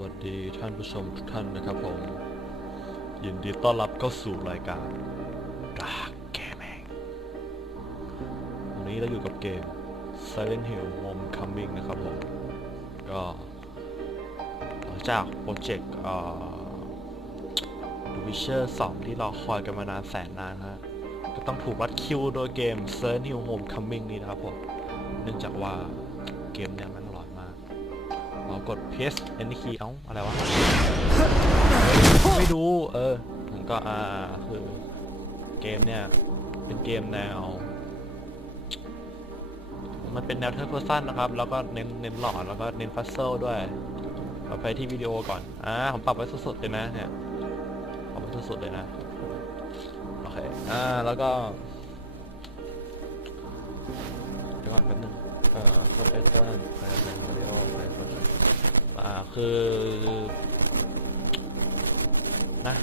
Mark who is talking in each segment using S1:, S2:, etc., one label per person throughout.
S1: วัสดีท่านผู้ชมทุกท่านนะครับผม ยินดีต้อนรับเข้าสู่รายการกากเกมเองวันนี้เราอยู่กับเกม Silent Hill Homecoming นะครับผม ก็หลังจากโปรเจกต์เอ่อ The Witcher 2 ที่รอคอยกันมานานแสนนานฮะก็ต้องถูกรัดคิวโดยเกม Silent Hill Homecoming นี้นะครับผม เนื่องจากว่าเกมเนี่ยมัน เรากด paste any key เอ้าอะไรวะ ไม่ดูเออผมก็อ่าคือเกมเนี่ย เป็นเกมแนว มันเป็นแนวเทอร์เพอร์ซันนะครับ แล้วก็เน้นเน้นหลอนแล้วก็เน้นพัซเซิลด้วยเอาไปที่วิดีโอก่อน อ่า ผมปรับไว้สุดๆเลยนะเนี่ยปรับไว้สุดๆเลยนะ โอเค อ่า แล้วก็เดี๋ยวก่อนแป๊บนึงเอ่อคอมเพรสเตอร์ คือนะ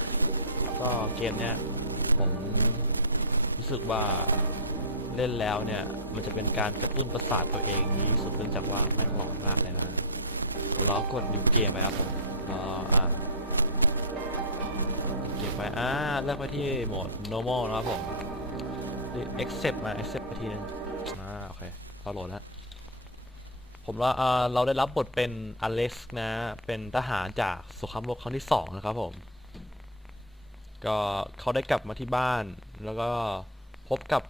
S1: ก็เกมเนี้ยผมรู้สึกว่าเล่นแล้วเนี่ยมันจะเป็นการกระตุ้นประสาทตัวเองดีที่สุดเนื่องจากว่าแม่งหลอนมากเลยนะเรากด new เกมไปครับผมก็อ่าเก็บไปอ่าเลือกไปที่โหมด normal นะครับผม accept มา accept ไปทีนึงอ่าโอเคพอโหลดแล้ว ผมว่าอ่าเราได้รับบทเป็นอเล็กซ์นะ เป็นทหารจากสงครามโลกครั้งที่สองนะครับผม ก็เขาได้กลับมาที่บ้าน แล้วก็พบกับ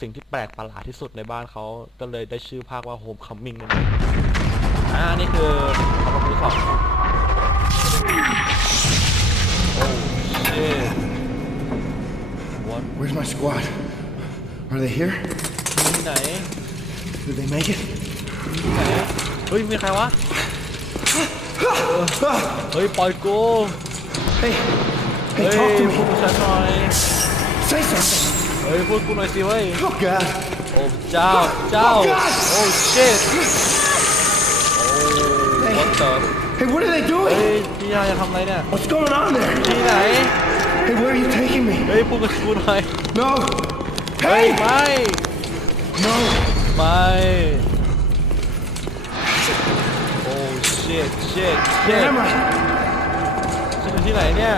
S1: สิ่งที่แปลกประหลาดที่สุดในบ้านเขาก็เลยได้ชื่อภาคว่า Homecoming นั่นเองอ่า นี่คือคำพูดของโอ้ shit what
S2: Where's my squad? Are they here?
S1: ที่ไหน
S2: Did they make it?
S1: ที่ไหนเฮ้ยมีใครวะ เฮ้ย ปล่อยกู
S2: Hey,
S1: เฮ้
S2: hey,
S1: ย
S2: talk to
S1: พูด
S2: me.
S1: กับฉันหน่อย
S2: Say something.
S1: เฮ้ยพูดกูหน่อยสิเว้ย
S2: Oh God.
S1: โอ้เจ้าเจ้า
S2: Oh, God
S1: โอ้ shit โอ้ what the
S2: Hey, what are they
S1: เฮ้ย
S2: doing?
S1: พี่ยาจะทำอะไรเนี่ย
S2: What's going on there?
S1: ที่ไหน
S2: Hey, where are you taking me?
S1: เฮ้ยพูดกับกูหน่อย
S2: No.
S1: เฮ้ย
S2: Hey.
S1: ไม่
S2: No.
S1: ไม่ shit shit
S2: Where
S1: shit
S2: am I?
S1: ฉันอยู่ที่ไหนเนี่ย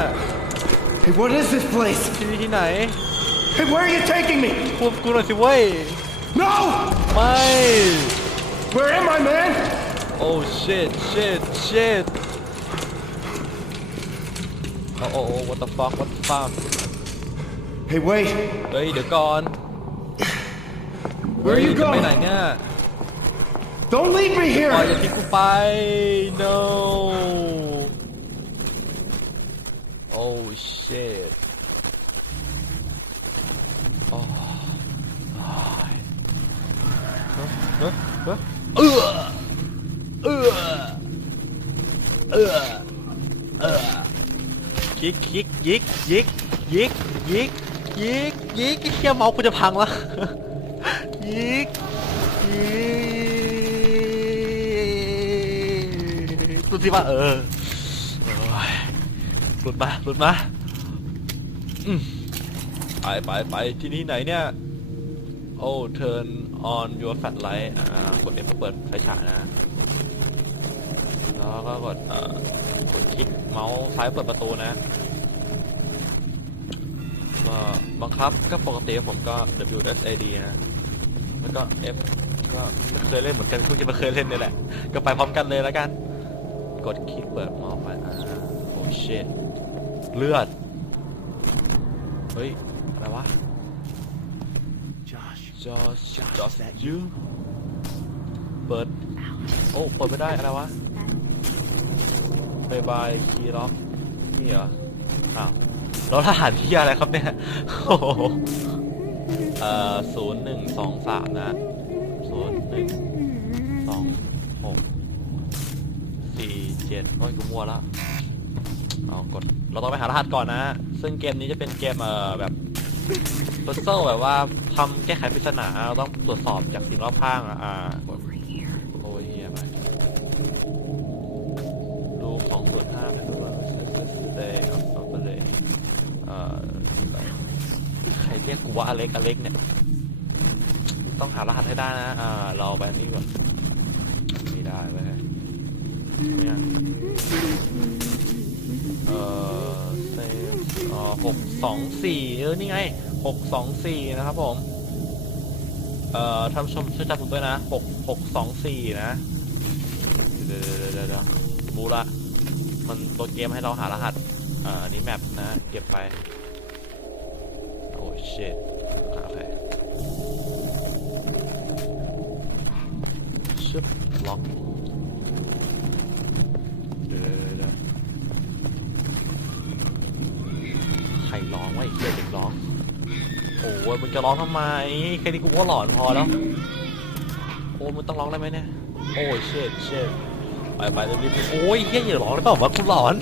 S2: Hey, what is this place?
S1: ที่นี่ที่ไหน
S2: Hey, where are you taking me?
S1: พูดกูหน่อยสิเว้ย
S2: No.
S1: ไม่
S2: Where am I, man?
S1: โอ้ shit shit shit โอ้โอ้โอ้ what the fuck what the fuck
S2: Hey, wait.
S1: เฮ้ย เดี๋ยวก่อน
S2: Where are
S1: เฮ้ย
S2: you
S1: จะไป
S2: going?
S1: ไหนเนี่ย
S2: Don't leave me
S1: ปล่อยอย่า
S2: here.
S1: ทิ้งกูไป no oh shit โอ้ยเฮ้ยเฮ้ยเฮ้ยเออเออเออเออยิกยิกยิกยิกยิกยิกยิกยิกไอ้เฮียเมาส์กูจะพังละยิก ดูสิว่าเออหลุดมาหลุดมาไปไปไปที่นี่ไหนเนี่ย โอ้ turn on your flashlight อ่ากด F เพื่อเปิดไฟฉายนะ แล้วก็กดเอ่อกดคลิกเมาส์ซ้ายเปิดประตูนะก็บังคับก็ปกติผมก็ WSAD นะ แล้วก็ F ก็ไม่เคยเล่นเหมือนกันเพิ่งจะมาเคยเล่นนี่แหละ ก็ไปพร้อมกันเลยแล้วกัน กดคลิกเปิดเมาส์ไปอ่าโอ้เชดเลือด เฮ้ย อะไรวะ
S2: Josh.
S1: จอสจอสยูเปิด โอ้ เปิดไม่ได้ อะไรวะบายบายคีย์ล็อกนี่เหรอ อ้าวแล้วรหัสที่อะไรครับเนี่ยโอ้โหเอ่อศูนย์หนึ่งสองสามนะศูนย์หนึ่งสองหกสี่เจ็ดโอ้ยกูมัวแล้วเอากด เราต้องไปหารหัสก่อนนะ ซึ่งเกมนี้จะเป็นเกมเอ่อแบบพัซเซิลแบบว่าทำแก้ไขปริศนาเราต้องตรวจสอบจากสิ่งรอบข้างอ่ากดโอ้ยเฮียไปดูของส่วนห้าเป็นตัวเดย์ครับเอาไปเลยเอ่อใครเรียกกูว่าอเล็กอเล็กเนี่ย ต้องหารหัสให้ได้นะ อ่า เราไปอันนี้ก่อนไม่ได้ เว้ยเนี่ย เอ่อเซฟอ๋อหกสองสี่เออ นี่ไงหกสองสี่นะครับผม เอ่อท่านผู้ชมช่วยจำผมด้วยนะหกหกสองสี่นะ เดี๋ยวเดี๋ยวเดี๋ยวเดี๋ยวบูละ มันตัวเกมให้เราหารหัส เอ่อ นี่แมปนะ เก็บไป โอ้เชิโอเคชึบล็อกเดี๋ยวเดี๋ยวเดี๋ยวใครร้องวะไอ้เหี้ยเด็กร้อง โอ้ยมึง จะร้องทำไมแค่นี้กูก็หลอนพอแล้วโอ้มึงต้องร้องได้ไหมเนี่ยโอ้ยเชิดเชิดไปไปเรีบๆโอ้ยเฮียอย่าร้องได้เปล่าวะกูหลอน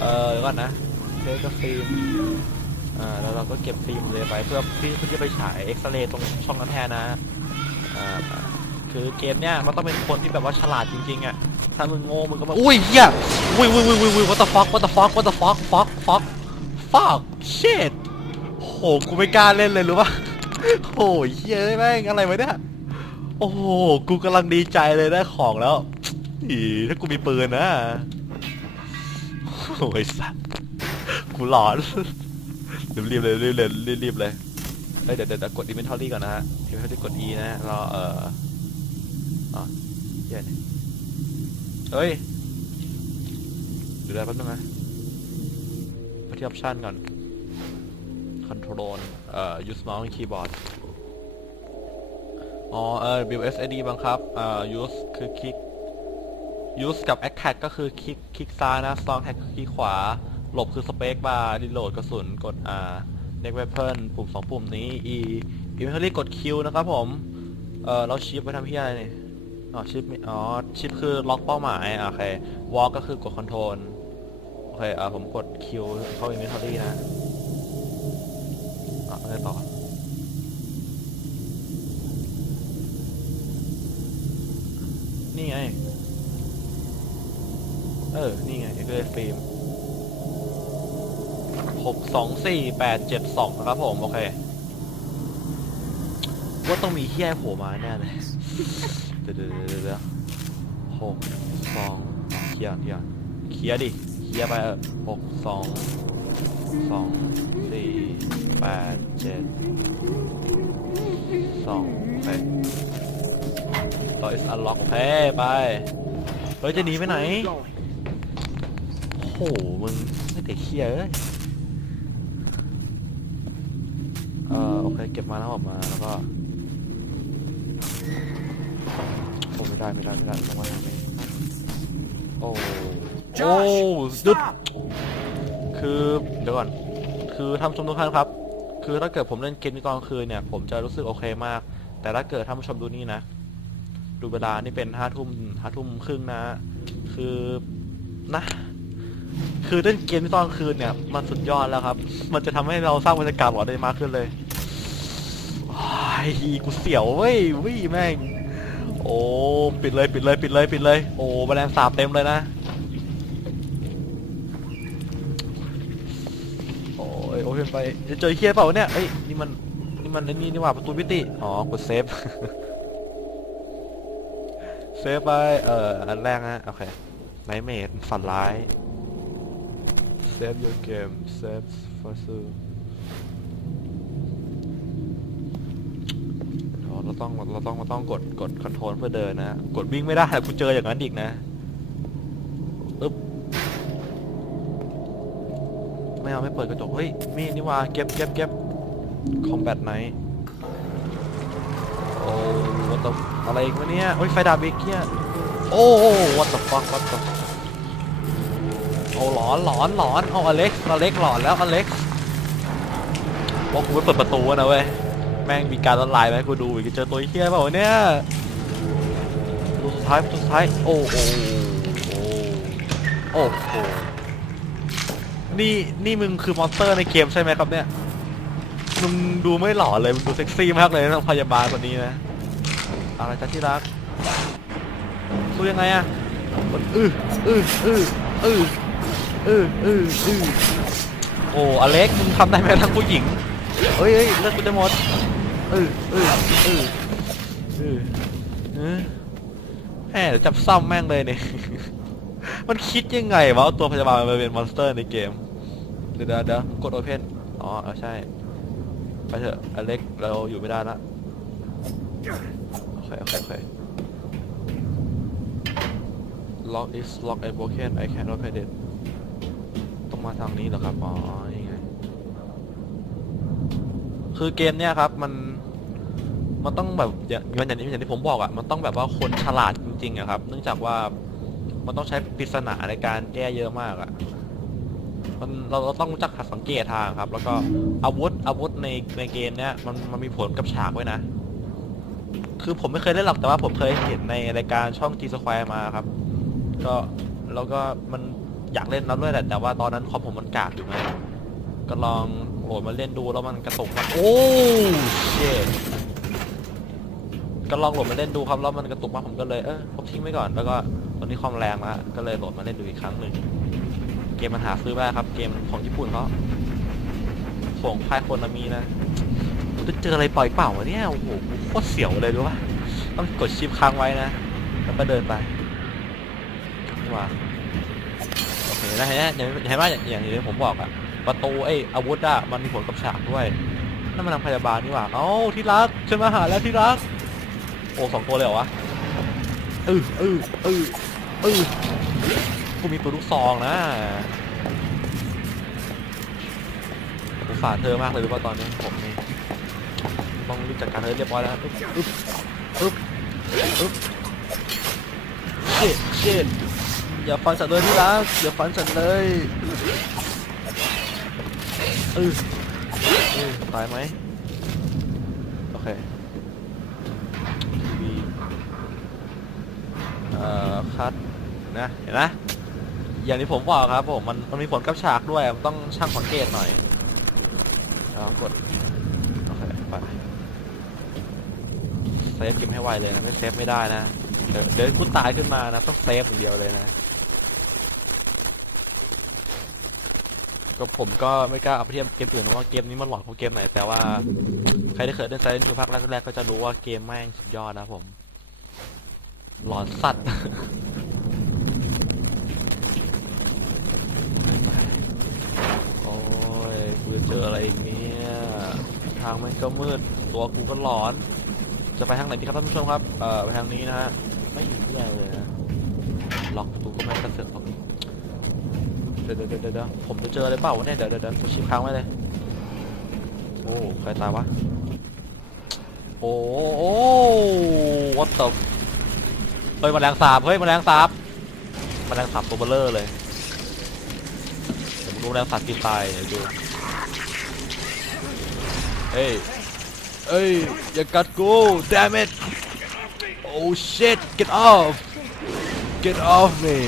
S1: เออก่อนนะเทสกับฟิล์มอ่าแล้วเราก็เก็บฟิล์มเลยไปเพื่อที่เพื่อจะไปฉายเอ็กซเรย์ตรงช่องนั้นแทนนะอ่าคือเกมเนี้ยมันต้องเป็นคนที่แบบว่าฉลาดจริงๆอะถ้ามึงโง่มึงก็มาอุ้ยเฮียอุ้ยอุ้ยอุ้ยอุ้ยอุ้ย what the fuck what the fuck what the fuck fuck fuck fuck shit โห กูไม่กล้าเล่นเลยรู้ปะโอ้ยเฮ้ยแม่งอะไรวะเนี่ย โอ้โห กูกำลังดีใจเลยได้ของแล้วอีถ้ากูมีปืนนะ โอ้ยสัตว์กูหลอนรีบๆเลยรีบๆเลยรีบๆเลยเอ้ยเดี๋ยวเดี๋ยวเดี๋ยวกด inventory ก่อนนะฮะ inventory กด E นะรอเอ่ออ๋อเหี้ยนี่เอ้ยดี๋ยวได้แป๊บนึงนะไปที่ option ก่อน control เอ่อ use mouse and keyboard อ๋อเออ WSAD บังคับเอ่อ use คือคลิก use กับ attack ก็คือคลิกคลิกซ้ายนะ strong attack คือคลิกขวา หลบคือ space bar reload กระสุนกด R next weapon ปุ่ม 2 ปุ่มนี้ E inventory กด Q นะครับผม เออเราชิปไปทำที่อะไรนี่อ๋อชิปอ๋อชิปคือล็อกเป้าหมายโอเค walk ก็คือกด control โอเคเออผมกด Q เข้า inventory นะอะอะ ไรต่อนี่ไง เออ นี่ไงเอ็กซ์ฟิล์มหกสองสี่แปดเจ็ดสองนะครับผม โอเค ว่าต้องมีเฮี้ยโผล่มาแน่เลย เดี๋ยวเดี๋ยวเดี๋ยวเดี๋ยวหกสองเคลียร์เคลียร์เคลียร์ดิเคลียร์ไปเออหกสอง สองสี่แปดเจ็ดสองโอเคต่อ is unlock โอเคไป เฮ้ย จะหนีไปไหน โอ้โห มึงไม่แต่เคียเอ้ยเออโอเค เก็บมาแล้วออกมาแล้วก็โอ้ไม่ได้ไม่ได้ไม่ได้ต้องมาทางนี้โอ้โอ้ดุด คือเดี๋ยวก่อน คือท่านผู้ชมทุกท่านครับ คือถ้าเกิดผมเล่นเกมนี้ตอนกลางคืนเนี่ย ผมจะรู้สึกโอเคมาก แต่ถ้าเกิดท่านผู้ชมดูนี่นะ ดูเวลานี่เป็นห้าทุ่มห้าทุ่มครึ่งนะ คือนะ คือเล่นเกมที่ตอนคืนเนี่ย มันสุดยอดแล้วครับ มันจะทำให้เราสร้างบรรยากาศหลอนได้มากขึ้นเลยว้ายกูเสียวเว้ยวิแม่ง โอ้ ปิดเลย ปิดเลย ปิดเลย ปิดเลย โอ้แมลงสาบเต็มเลยนะ อ้ยโอ้ยไปจะเจอเฮียเปล่าเนี่ยเอ้ยนี่มันนี่มันไอ้นี่นี่หว่าประตูมิติอ๋อกดเซฟ เซฟไปเอ่ออันแรกนะโอเคไนเมดฝันร้าย Save your game Save for soon เราต้องเราต้องเราต้องกดกดคอนโทรลเพื่อเดินนะ กดวิ่งไม่ได้กูเจออย่างนั้นอีกนะ ไม่เอาไม่เปิดกระจกเฮ้ยมีดนี่ว่าเก็บเก็บเก็บ combat night โอ้ what the อะไรอีกวะเนี่ยโอ้ยไฟดับอีกเนี่ยโอ้ what the fuck what the โอ้หลอนหลอนหลอนเอาอเล็กซ์อเล็กซ์หลอนแล้วอเล็กซ์บอกกูไปเปิดประตูนะเว้ยแม่งมีการละลายไหมกูดูอีกเจอตัวเฮี้ยเปล่าวเนี่ยตัวสุดท้ายตัวสุดท้ายโอ้โหโอ้โห นี่นี่มึงคือมอนสเตอร์ในเกมใช่ไหมครับเนี่ย มึงดูไม่หล่อเลย มึงดูเซ็กซี่มากเลยนะพยาบาลคนนี้นะ อะไรจ้าที่รักสู้ยังไงอะกดอื้ออื้ออื้ออื้ออื้ออื้ออื้อโอ้ อเล็ก มึงทำได้ไหมทั้งผู้หญิงเฮ้ยเฮ้ยเลือดกูจะหมดเออเออเออเออเออแหแหมเดี๋ยวจับซ่อมแม่งเลยเนี่ยมันคิดยังไงวะเอาตัวพยาบาลมาเป็นมอนสเตอร์ในเกม เดี๋ยวเดี๋ยวเดี๋ยวกดโอเพนอ๋อเออใช่ ไปเถอะอเล็กเราอยู่ไม่ได้ละโอเคโอเคโอเค lock is lock and broken I can't open it ต้องมาทางนี้เหรอครับ อ๋อนี่ไง คือเกมเนี้ยครับ มัน มันต้องแบบอย่างอย่างอย่างที่ผมบอกอะ่ะ มันต้องแบบว่าคนฉลาดจริงๆอะครับ เนื่องจากว่า มันต้องใช้ปริศนาในการแก้เยอะมากอะ่ะ มันเราเราต้องรู้จักหัดสังเกตทางครับ แล้วก็อาวุธอาวุธในในเกมเนี้ยมันมันมีผลกับฉากไว้นะ คือผมไม่เคยเล่นหรอกแต่ว่าผมเคยเห็นในรายการช่อง G Square มาครับ ก็แล้วก็มันอยากเล่นแล้วด้วยแหละแต่ว่าตอนนั้นคอมผมมันกากอยู่ไงก็ลองโหลดมาเล่นดูแล้วมันกระตุกมากโอ้เชดก็ลองโหลดมาเล่นดูครับแล้วมันกระตุกมากผมก็เลยเออผมทิ้งไว้ก่อนแล้วก็ตอนนี้คอมแรงแล้วก็เลยโหลดมาเล่นดูอีกครั้งหนึ่ง เกมมันหาซื้อไม่ได้ครับ เกมของญี่ปุ่นเขาส่งค่ายคนนามีนะจะเจออะไรปล่อยเปล่าวะเนี่ยโอ้โหโคตรเสียวเลยรู้ปะต้องกดชิปค้างไว้นะ แล้วก็เดินไปว่าโอเคนะเห็นไหมอย่างเห็นไหมอย่างอย่างที่ผมบอกอะประตูไอ้อาวุธอะมันมีผลกับฉากด้วยนั่นมันนางพยาบาลนี่หว่าเอ้าที่รักฉันมาหาแล้วที่รัก โอ้สองตัวเลยเหรอวะเออเออเออเออ กูมีปืนลูกซองนะสงสารเธอมากเลยรู้ป่ะตอนนี้ผมนี่ต้องรีบจัดการเธอเรียบร้อยแล้วอึ๊บอึ๊บอึ๊บอึ๊บเช็ดเช็ดอย่าฟันฉันเลยที่รักอย่าฟันฉันเลยเออเออตายไหมโอเคเอ่อคัดนะเห็นไหม อย่างที่ผมบอกครับผมมันมันมีผลกับฉากด้วยมันต้องช่างสังเกตหน่อยแล้วกดโอเคไปเซฟเก็บให้ไวเลยนะไม่เซฟไม่ได้นะเดี๋ยวเดี๋ยวกูตายขึ้นมานะต้องเซฟอย่างเดียวเลยนะก็ผมก็ไม่กล้าเอาไปเทียบเกมอื่นนะว่าเกมนี้มันหลอนกว่าเกมไหนแต่ว่าใครที่เคยเล่นไซเลนต์ภาคแรกๆก็จะรู้ว่าเกมแม่งสุดยอดนะผมหลอนสัตว์ โอ้ยกูจะเจ อีกเนี่ยทางมันก็มืด ตัวกูก็หลอน จะไปทางไหนดีครับท่านผู้ชมครับ เอ่อไปทางนี้นะฮะ ไม่เห็นที่อะไรเลยนะ ล็อกประตูก็ไม่กระเสือกหรอกเดี๋ยวเดี๋ยวเดี๋ยวผมจะเจออะไรเปล่าวะเนี่ย เดี๋ยวเดี๋ยวเดี๋ยวกูชิปค้างไว้เลย โอ้ ใครตายวะ โอ้โอ้ what the เฮ้ยมาแมลงสาบ เฮ้ยมาแมลงสาบแมลงสาบตัวเบลเลอร์เลยเดี๋ยวมึงดูแมลงสาบกินตายเดี๋ยวดู เฮ้ยเอ้ยอย่ากัดกู damn it oh shit get off get off me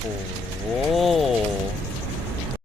S1: โอ้โห